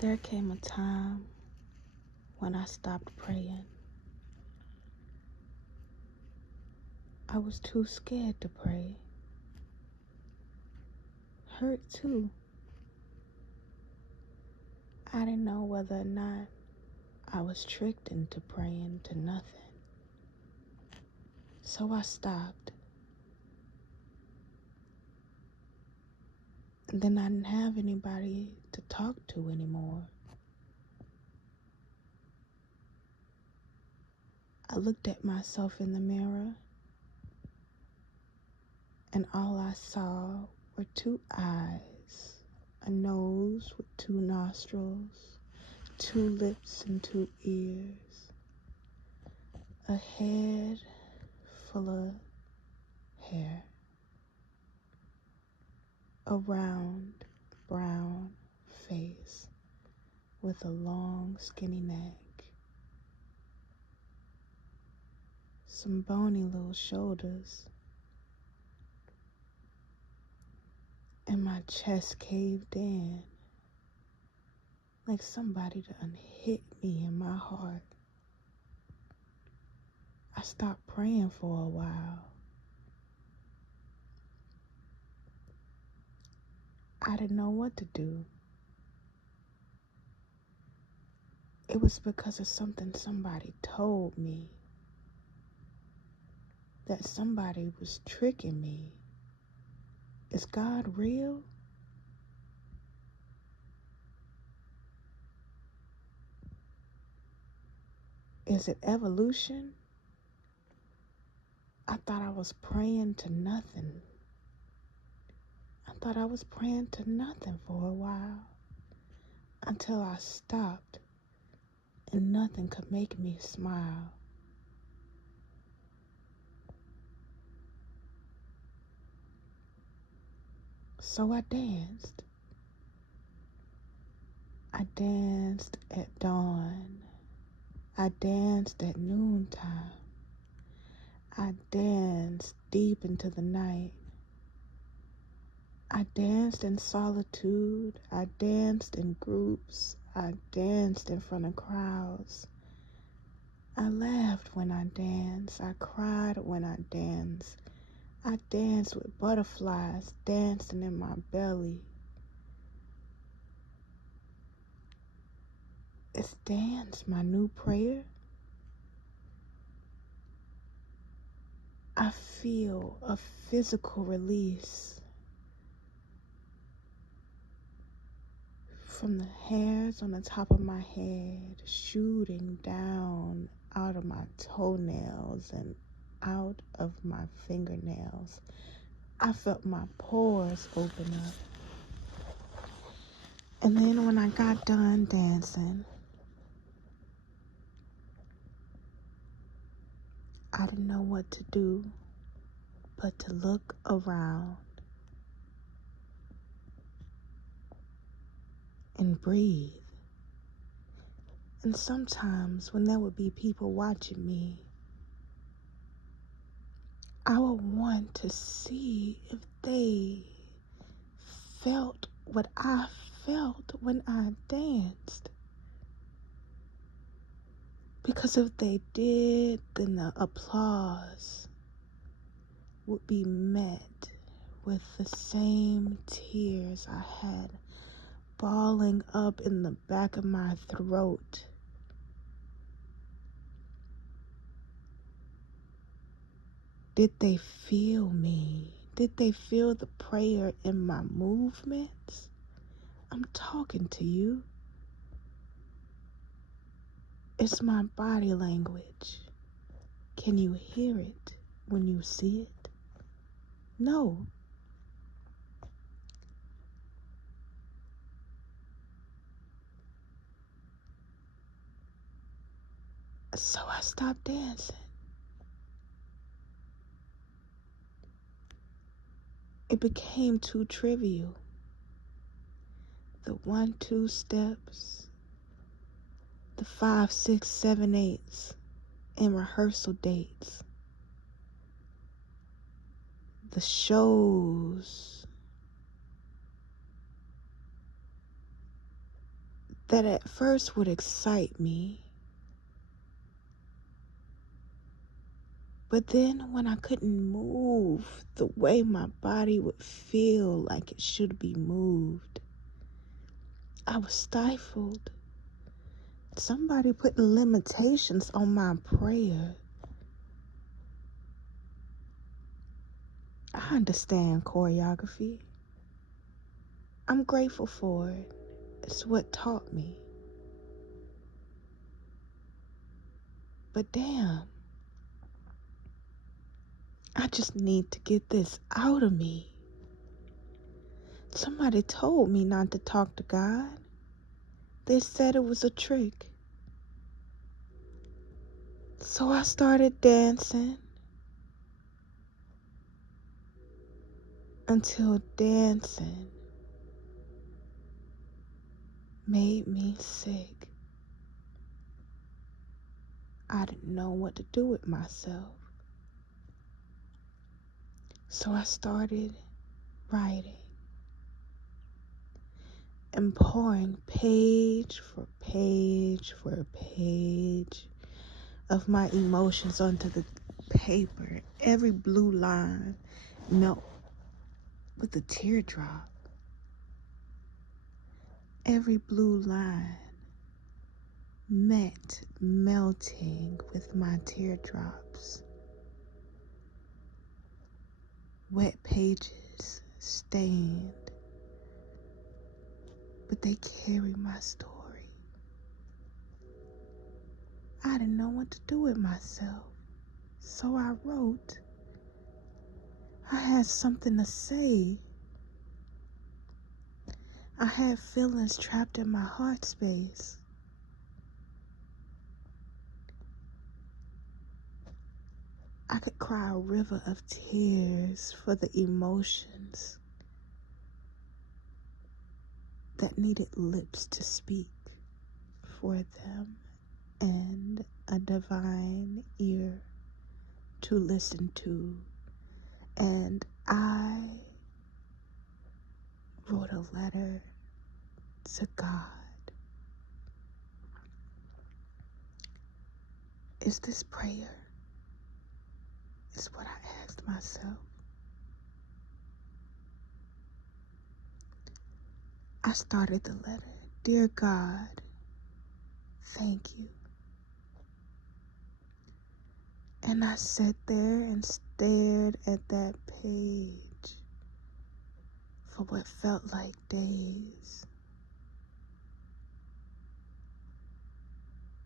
There came a time when I stopped praying. I was too scared to pray. Hurt too. I didn't know whether or not I was tricked into praying to nothing. So I stopped. And then I didn't have anybody to talk to anymore. I looked at myself in the mirror, and all I saw were two eyes, a nose with two nostrils, two lips and two ears, a head full of hair, a round brown face with a long skinny neck, some bony little shoulders, and my chest caved in like somebody done hit me in my heart. I stopped praying for a while. I didn't know what to do. It was because of something somebody told me, that somebody was tricking me. Is God real? Is it evolution? I thought I was praying to nothing. I thought I was praying to nothing for a while, until I stopped and nothing could make me smile. So I danced. I danced at dawn. I danced at noontime. I danced deep into the night. I danced in solitude. I danced in groups. I danced in front of crowds. I laughed when I danced. I cried when I danced. I danced with butterflies dancing in my belly. Is dance my new prayer? I feel a physical release from the hairs on the top of my head, shooting down out of my toenails and out of my fingernails. I felt my pores open up. And then when I got done dancing, I didn't know what to do but to look around and breathe. And sometimes when there would be people watching me, I would want to see if they felt what I felt when I danced. Because if they did, then the applause would be met with the same tears I had balling up in the back of my throat. Did they feel me? Did they feel the prayer in my movements? I'm talking to you. It's my body language. Can you hear it when you see it? No. So I stopped dancing. It became too trivial. The 1, 2 steps, the 5, 6, 7, 8s, and rehearsal dates. The shows that at first would excite me. But then when I couldn't move the way my body would feel like it should be moved, I was stifled. Somebody putting limitations on my prayer. I understand choreography. I'm grateful for it. It's what taught me. But damn, I just need to get this out of me. Somebody told me not to talk to God. They said it was a trick. So I started dancing until dancing made me sick. I didn't know what to do with myself. So I started writing and pouring page for page for page of my emotions onto the paper. Every blue line melt with a teardrop. Every blue line met melting with my teardrops. Wet pages stained, but they carry my story. I didn't know what to do with myself, so I wrote. I had something to say. I had feelings trapped in my heart space. I could cry a river of tears for the emotions that needed lips to speak for them and a divine ear to listen to. And I wrote a letter to God. Is this prayer? Is what I asked myself. I started the letter. Dear God, thank you. And I sat there and stared at that page for what felt like days.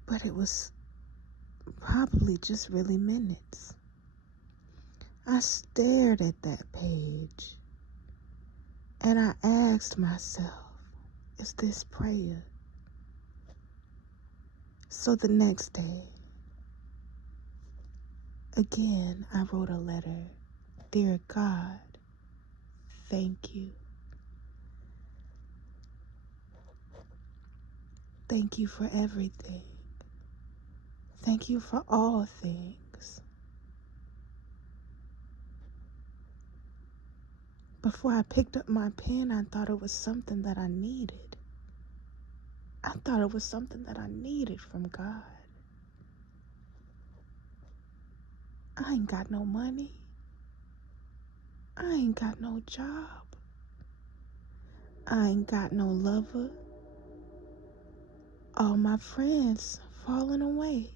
But it was probably just really minutes. I stared at that page and I asked myself, is this prayer? So the next day, again, I wrote a letter. Dear God, thank you. Thank you for everything. Thank you for all things. Before I picked up my pen, I thought it was something that I needed. I thought it was something that I needed from God. I ain't got no money. I ain't got no job. I ain't got no lover. All my friends falling away.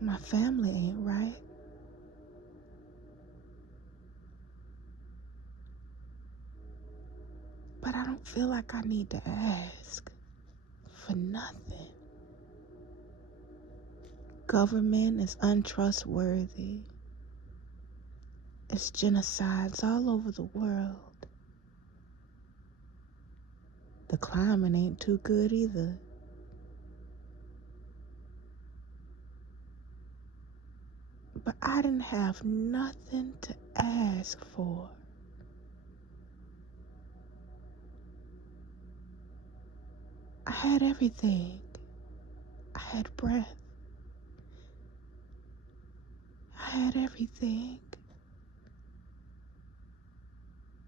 My family ain't right. But I don't feel like I need to ask for nothing. Government is untrustworthy. It's genocides all over the world. The climate ain't too good either. But I didn't have nothing to ask for. I had everything. I had breath. I had everything.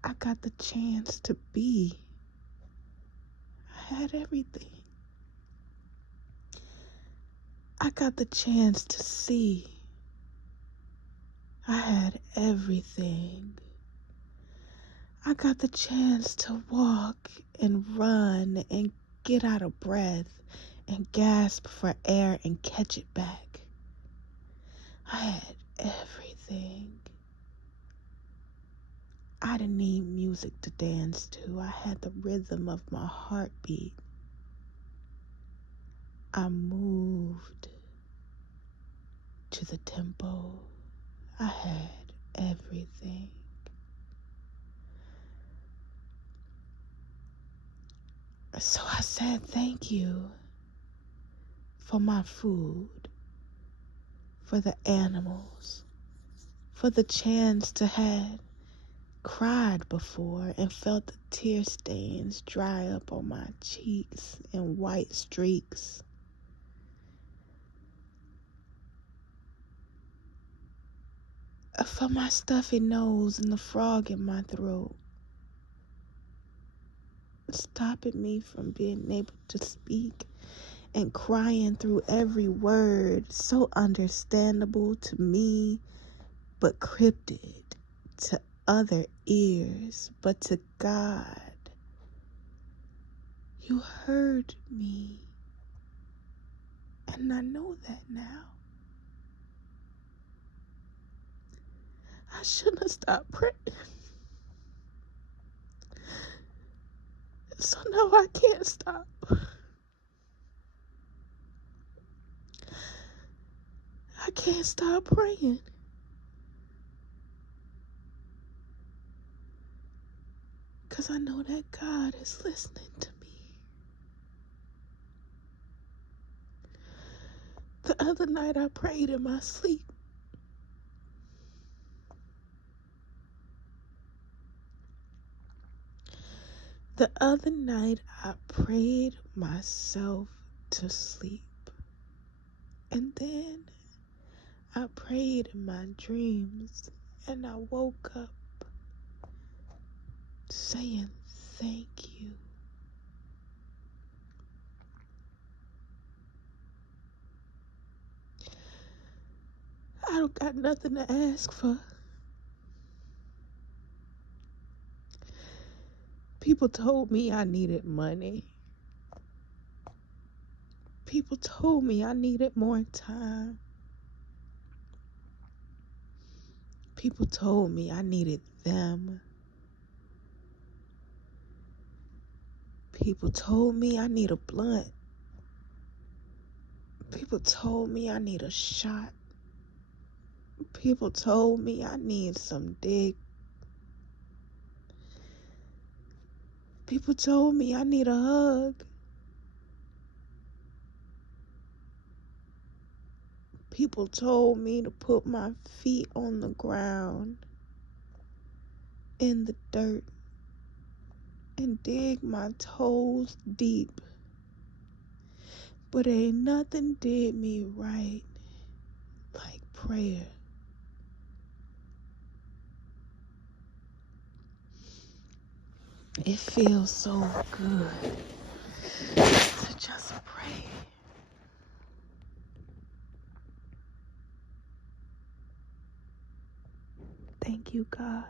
I got the chance to be. had everything. I got the chance to see. I had everything. I got the chance to walk and run and get out of breath and gasp for air and catch it back. I had everything. I didn't need music to dance to. I had the rhythm of my heartbeat. I moved to the tempo. I had everything. So I said thank you for my food, for the animals, for the chance to have cried before and felt the tear stains dry up on my cheeks in white streaks. For my stuffy nose and the frog in my throat, stopping me from being able to speak and crying through every word, so understandable to me, but cryptic to other ears. But to God, you heard me, and I know that now. I shouldn't have stopped praying. So no, I can't stop. I can't stop praying. Because I know that God is listening to me. The other night I prayed in my sleep. The other night I prayed myself to sleep. And then I prayed in my dreams, and I woke up saying thank you. I don't got nothing to ask for. People told me I needed money. People told me I needed more time. People told me I needed them. People told me I need a blunt. People told me I need a shot. People told me I need some dick. People told me I need a hug. People told me to put my feet on the ground, in the dirt, and dig my toes deep. But ain't nothing did me right like prayer. It feels so good to just pray. Thank you, God,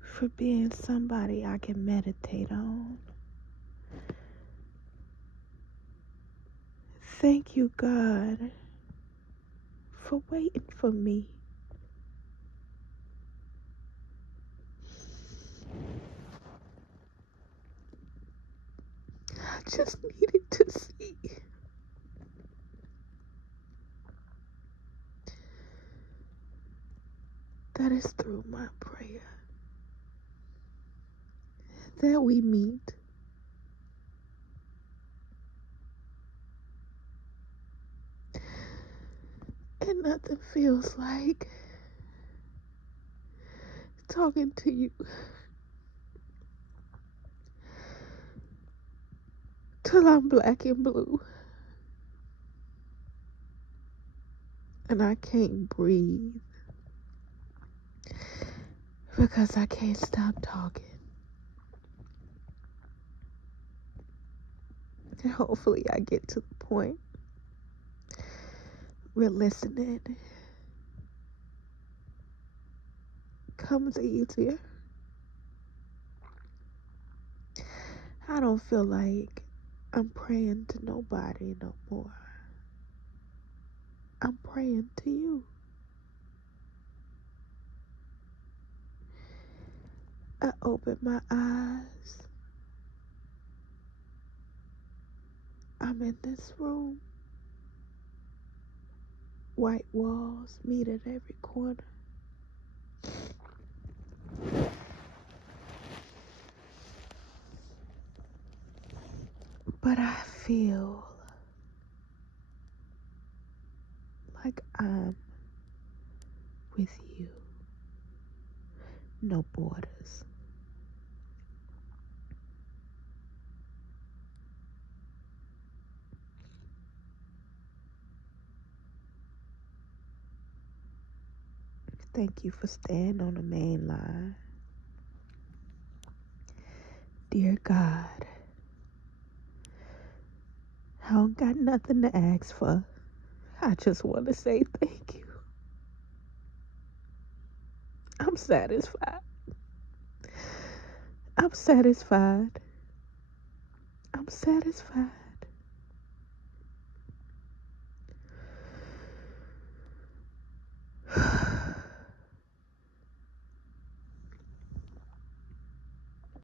for being somebody I can meditate on. Thank you, God, for waiting for me. I just needed to see that it's through my prayer that we meet. And nothing feels like talking to you till I'm black and blue and I can't breathe because I can't stop talking. And hopefully I get to the point where listening comes easier. I don't feel like I'm praying to nobody no more. I'm praying to you. I open my eyes. I'm in this room. White walls meet at every corner. But I feel like I'm with you. No borders. Thank you for staying on the main line. Dear God, I don't got nothing to ask for. I just want to say thank you. I'm satisfied. I'm satisfied. I'm satisfied.